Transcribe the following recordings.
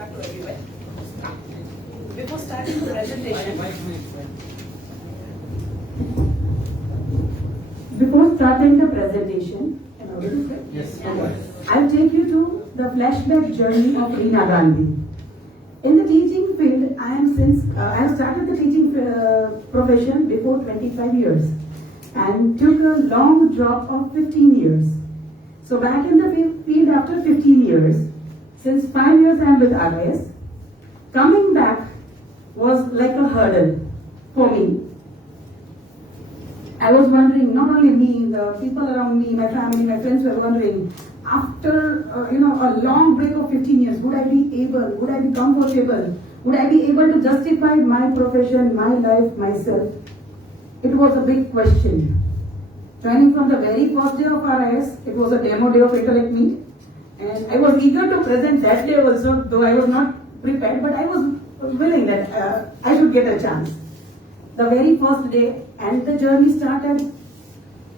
Back to everywhere. Before starting the presentation, am I audible, sir? Yes. Okay. I'll take you to the flashback journey of Reena Gandhi. In the teaching field, I have started the teaching profession before 25 years and took a long drop of 15 years. So back in the field after 15 years, since 5 years I am with RIS, coming back was like a hurdle for me. I was wondering, not only me, the people around me, my family, my friends were wondering, after a long break of 15 years, would I be comfortable, would I be able to justify my profession, my life, myself? It was a big question. Joining from the very first day of RIS, it was a demo day of Intellect Meet, and I was eager to present that day also, though I was not prepared, but I was willing that I should get a chance. The very first day, and the journey started.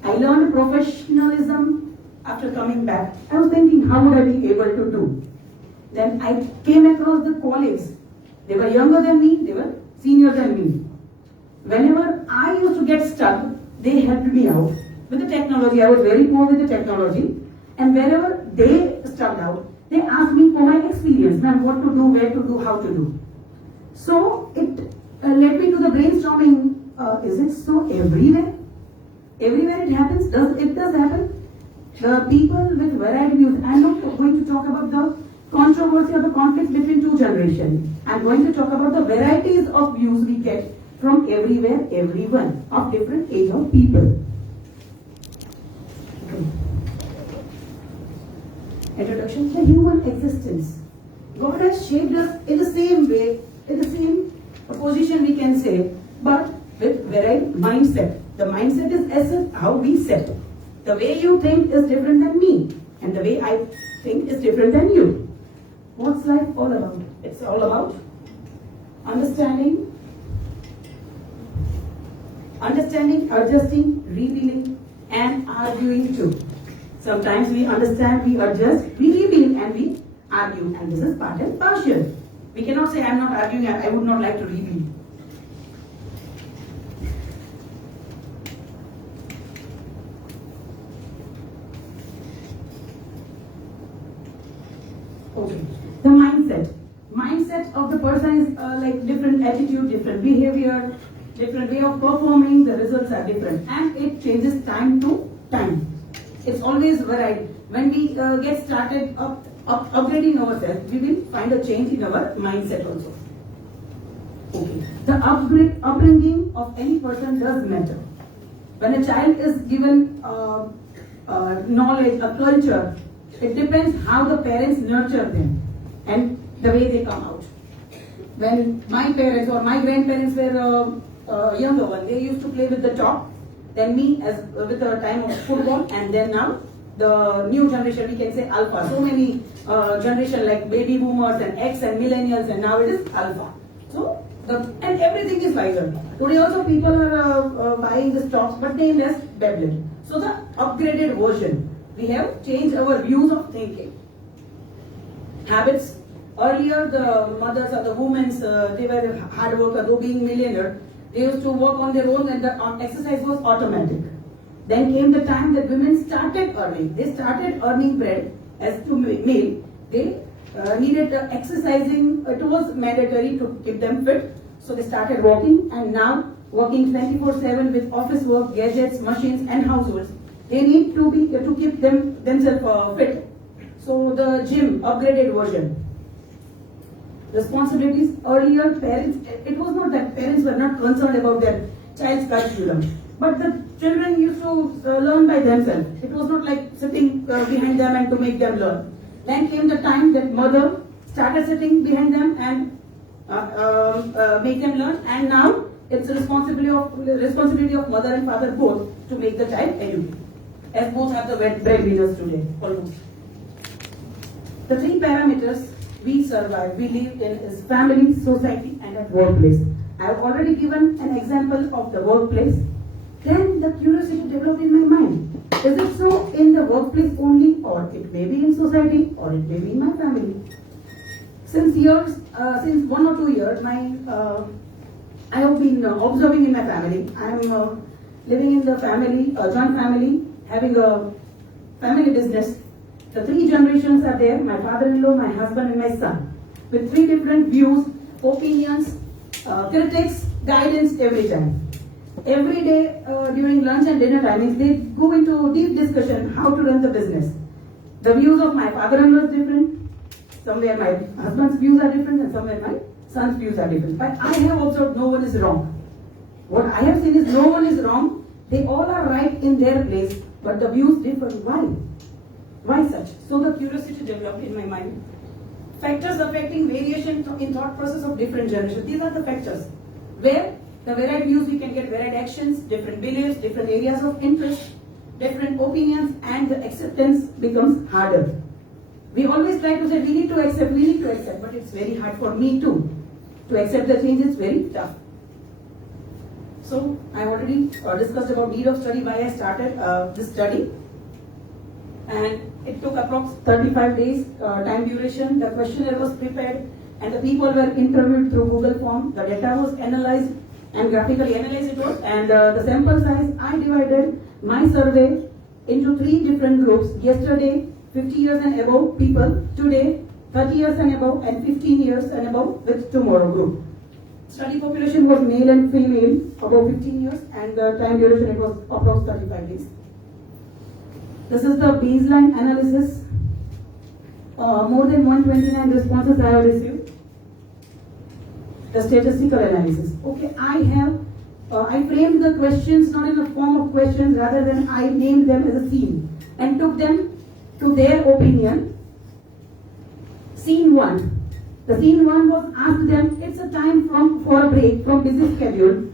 I learned professionalism after coming back. I was thinking, how would I be able to do? Then I came across the colleagues. They were younger than me, they were senior than me. Whenever I used to get stuck, they helped me out with the technology. I was very poor with the technology. And wherever they stuck out, they asked me for my experience, ma'am, what to do, where to do, how to do. So it led me to the brainstorming. Is it so everywhere? Everywhere it happens? It does happen? The people with varied views. I'm not going to talk about the controversy or the conflict between two generations. I'm going to talk about the varieties of views we get from everywhere, everyone, of different age of people. Okay. Introduction. The human existence. God has shaped us in the same way, in the same position we can say, but with varied mindset. The mindset is essence how we set. The way you think is different than me, and the way I think is different than you. What's life all about? It's all about understanding, adjusting, revealing, and arguing too. Sometimes we understand, we adjust, we reveal, and we argue, and this is part and partial. We cannot say, I'm not arguing, I would not like to reveal. Okay. The mindset. Mindset of the person is like different attitude, different behavior, different way of performing, the results are different. And it changes time to time. It's always varied. When we get started upgrading ourselves, we will find a change in our mindset also. Okay. The upbringing of any person does matter. When a child is given knowledge, a culture, it depends how the parents nurture them and the way they come out. When my parents or my grandparents were younger ones, they used to play with the chalk. Then me, as with the time of football, and then now the new generation, we can say alpha. So many generation like baby boomers and X and millennials, and now it is alpha. So and everything is wiser. Today also people are buying the stocks, but named as Beyblade. So the upgraded version. We have changed our views of thinking. Habits. Earlier, the mothers or the women, they were hard workers, though being millionaire. They used to work on their own, and the exercise was automatic. Then came the time that women started earning. They started earning bread as to meal. They needed exercising. It was mandatory to keep them fit. So they started walking, and now working 24/7 with office work, gadgets, machines, and households. They need to keep themselves fit. So the gym, upgraded version. Responsibilities. Earlier, parents, it was not that parents were not concerned about their child's curriculum, but the children used to learn by themselves. It was not like sitting behind them and to make them learn. Then came the time that mother started sitting behind them and make them learn, and now it's the responsibility of mother and father both to make the child educate. As both are the breadwinners today, almost. The three parameters we survive, we live in is family, society, and at workplace. I have already given an example of the workplace. Then the curiosity developed in my mind. Is it so in the workplace only, or it may be in society, or it may be in my family? Since years, since 1 or 2 years, I have been observing in my family. I am living in the family, a joint family, having a family business. The 3 generations are there: my father-in-law, my husband, and my son, with 3 different views, opinions, critics, guidance every time. Every day during lunch and dinner timings, they go into deep discussion how to run the business. The views of my father-in-law is different. Somewhere my husband's views are different, and somewhere my son's views are different. But I have observed no one is wrong. What I have seen is no one is wrong. They all are right in their place, but the views differ. Why? Why such? So the curiosity developed in my mind. Factors affecting variation in thought process of different generations. These are the factors where the varied views we can get varied actions, different beliefs, different areas of interest, different opinions, and the acceptance becomes harder. We always try to say we need to accept, but it's very hard for me too. To accept the change is very tough. So I already discussed about need of study, why I started this study. And it took approximately 35 days time duration. The questionnaire was prepared and the people were interviewed through Google form. The data was analyzed and graphically analyzed it was. And the sample size, I divided my survey into 3 different groups. Yesterday, 50 years and above people. Today, 30 years and above and 15 years and above with tomorrow group. Study population was male and female above 15 years and the time duration it was approximately 35 days. This is the baseline analysis. More than 129 responses I have received. The statistical analysis. Okay, I framed the questions not in the form of questions, rather than I named them as a scene and took them to their opinion. Scene 1. The scene 1 was asked them, it's a time for a break from busy schedule.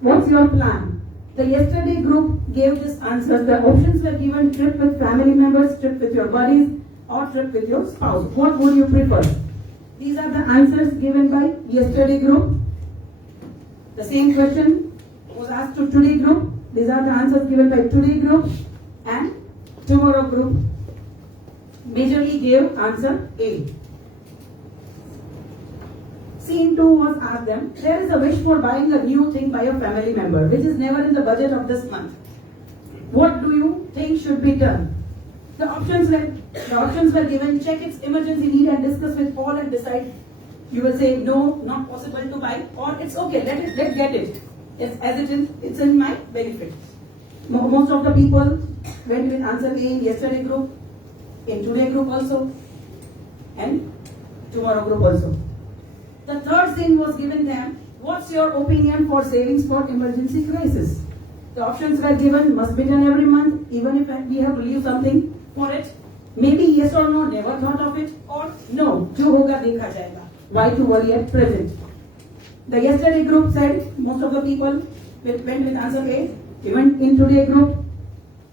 What's your plan? The yesterday group gave this answer. The options were given: trip with family members, trip with your buddies, or trip with your spouse. What would you prefer? These are the answers given by yesterday group. The same question was asked to today group. These are the answers given by today group and tomorrow group. Majorly gave answer A. Scene 2 was asked them, there is a wish for buying a new thing by a family member, which is never in the budget of this month. What do you think should be done? The options were given: check its emergency need and discuss with Paul and decide. You will say no, not possible to buy, or it's okay, let's get it. It's in my benefit. Most of the people went with answer A in yesterday group, in today group also, and tomorrow group also. The third thing was given them: what's your opinion for savings for emergency crisis? The options were given: must be done every month, even if we have to leave something for it. Maybe yes or no, never thought of it, or no, jo hoga dekha jayega. Why to worry at present? The yesterday group said, most of the people went with answer A, even in today group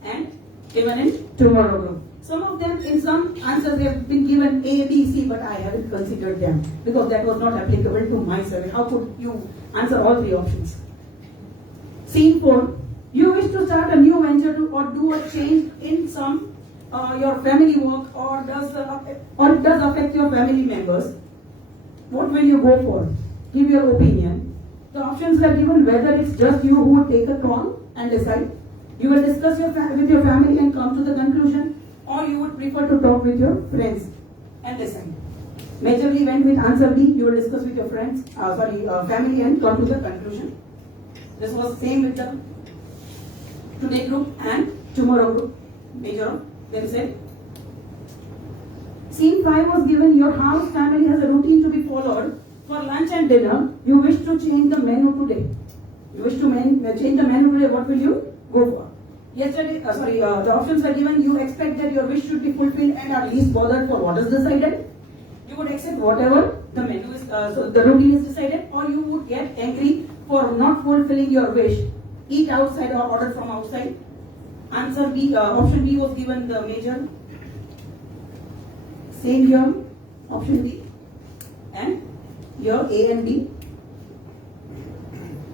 and even in tomorrow group. Some of them, in some answers, they have been given A, B, C, but I haven't considered them because that was not applicable to my survey. How could you answer all 3 options? Scene 4. You wish to start a new venture or do a change in some your family work, or it does affect your family members. What will you go for? Give your opinion. The options were given: whether it's just you who would take a call and decide. You will discuss with your family and come to the conclusion, or you would prefer to talk with your friends and decide. Majorly went with answer B. You will discuss with your family and come to the conclusion. This was same with the today group and tomorrow group. Major of them said. Scene 5 was given: your house family has a routine to be followed for lunch and dinner. You wish to change the menu today. You wish to change the menu today. What will you go for? Yesterday, the options were given: you expect that your wish should be fulfilled and are least bothered for what is decided. You would accept whatever the menu is, the routine is decided, or you would get angry for not fulfilling your wish. Eat outside or order from outside. Answer B, option B was given the major. Same here, option D, and here A and B.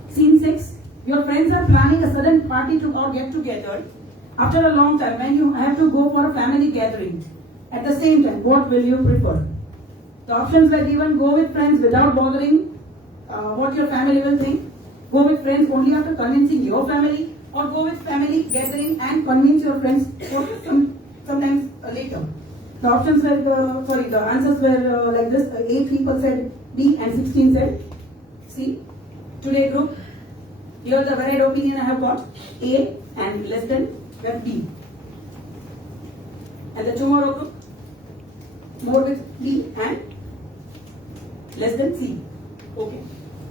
Scene 6. Your friends are planning a sudden party or get together after a long time when you have to go for a family gathering. At the same time, what will you prefer? The options were given: go with friends without bothering what your family will think, go with friends only after convincing your family, or go with family gathering and convince your friends for sometimes later. The options were, the answers were like this. 8 people said B and 16 said C. Today group, here the varied opinion I have got: A and less than were B. And the tomorrow group, more with B and less than C. Okay.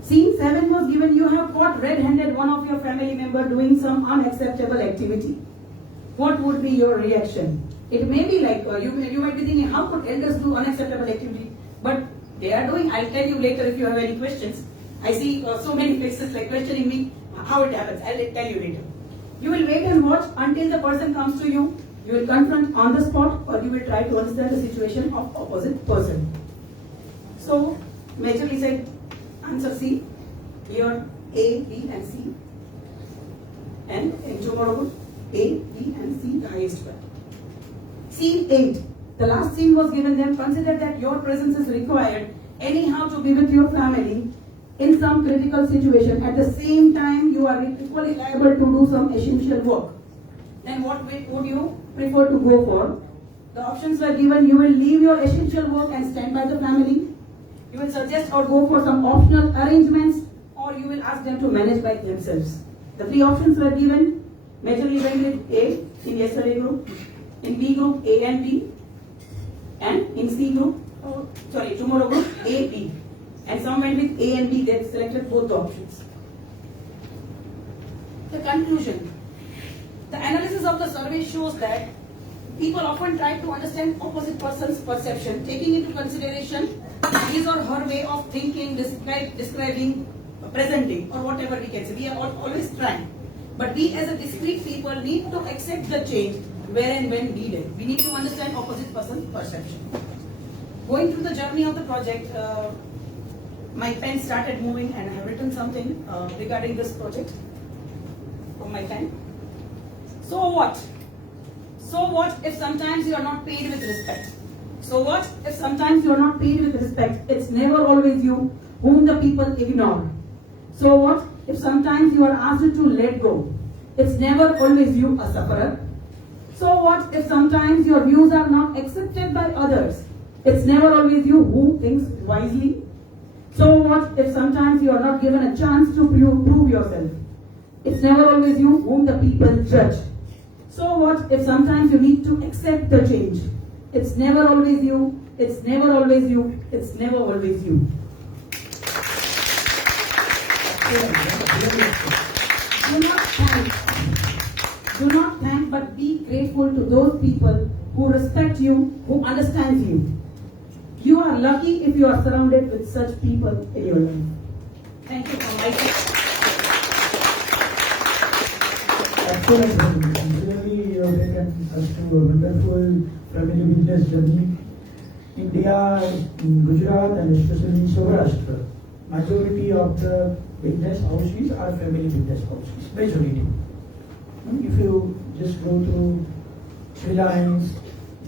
Scene 7 was given: you have caught red-handed one of your family member doing some unacceptable activity. What would be your reaction? It may be like, you might be thinking, how could elders do unacceptable activity? But they are doing. I'll tell you later if you have any questions. I see so many faces like questioning me how it happens. I'll tell you later. You will wait and watch until the person comes to you. You will confront on the spot, or you will try to understand the situation of opposite person. So, majorly said answer C. Here A, B and C. And in tomorrow, A, B and C the highest one. Scene 8. The last scene was given them: consider that your presence is required anyhow to be with your family in some critical situation. At the same time, you are equally liable to do some essential work. Then what would you prefer to go for? The options were given: you will leave your essential work and stand by the family, you will suggest or go for some optional arrangements, or you will ask them to manage by themselves. The 3 options were given. Majorly went with A in yesterday group, in B group A and B, and in C group, tomorrow group A, B. And some went with A and B, they selected both the options. The conclusion. The analysis of the survey shows that people often try to understand opposite person's perception, taking into consideration his or her way of thinking, describing, presenting, or whatever we can say. We are always trying. But we as a discrete people need to accept the change where and when needed. We need to understand opposite person's perception. Going through the journey of the project, my pen started moving and I have written something regarding this project from my pen. So what? So what if sometimes you are not paid with respect? So what if sometimes you are not paid with respect? It's never always you whom the people ignore. So what if sometimes you are asked to let go? It's never always you a sufferer. So what if sometimes your views are not accepted by others? It's never always you who thinks wisely. So what if sometimes you are not given a chance to prove yourself? It's never always you whom the people judge. So what if sometimes you need to accept the change? It's never always you, it's never always you, it's never always you. Do not thank, but be grateful to those people who respect you, who understand you. You are lucky if you are surrounded with such people in your life. Thank you for my time. Excellent. Really, you have taken us to a wonderful family business journey. India, in Gujarat, and especially in Saurashtra, majority of the business houses are family business houses. Majority. If you just go to Reliance,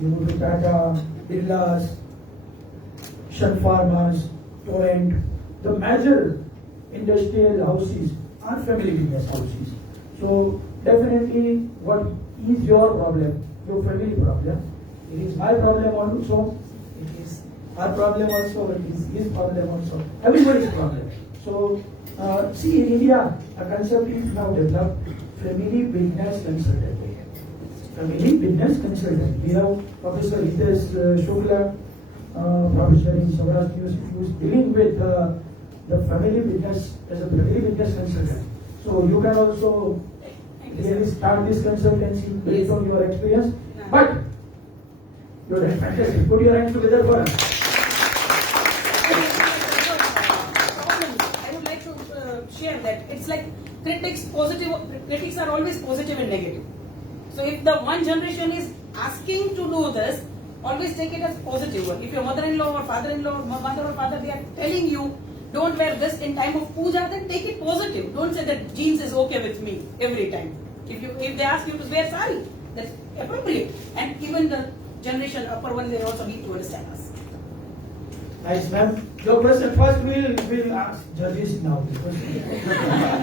you go to Tata, Birlas, Sun Pharmas, Torrent, the major industrial houses are family business houses. So definitely, what is your problem? Your family problem. It is my problem also. It is our problem also. It is his problem also. Everybody's problem. So see, in India, a concept is now developed: family business consultant. Family business consultant. We have Professor Hitesh Shukla, professor in Saurashtra University, who is dealing with the family business as a family business consultant. So you can also really start this consultancy based on your experience. But you're fantastic. Put your hands together for us. I would like to share that it's like critics are always positive and negative. So if the one generation is asking to do this, always take it as positive one. If your mother-in-law or father-in-law, mother or father, they are telling you don't wear this in time of puja, then take it positive. Don't say that jeans is okay with me every time. If they ask you to wear sari, that's appropriate. And even the generation upper one, they also need to understand us. Nice, ma'am. Your question first. We'll ask judges now. The question.